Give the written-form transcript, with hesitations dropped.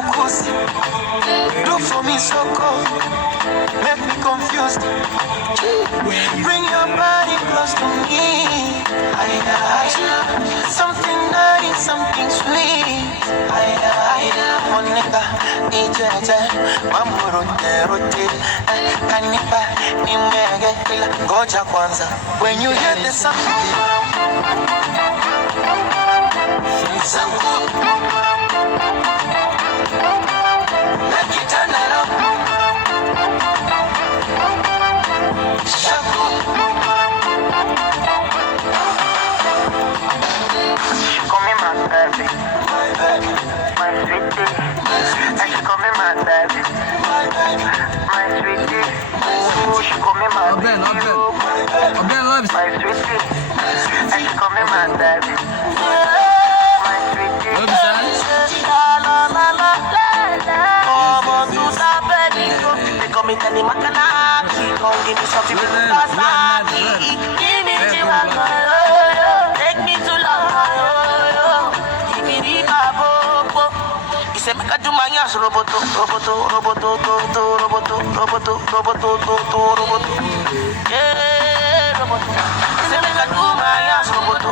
Lukusi, do for me so cold, make me confused. Bring your body close to me. Something nice, something sweet. Monica, nijeje, mambo rote, kanipa, nimege, goja kwanza. When you hear the sound, make it turn around. Shaku. She call me my baby, my sweetie. And she call me my baby, my sweetie. Ooh, she call me my baby, my sweetie. And she call me my baby, my sweetie. They call me Tani Makanaki. Don't give me something with the Sasaki. Give me Chihuahua. Take me to love. Give me the Babopo. He said, make a do my ass, roboto. Yeah, roboto. He said, make a do my ass, roboto.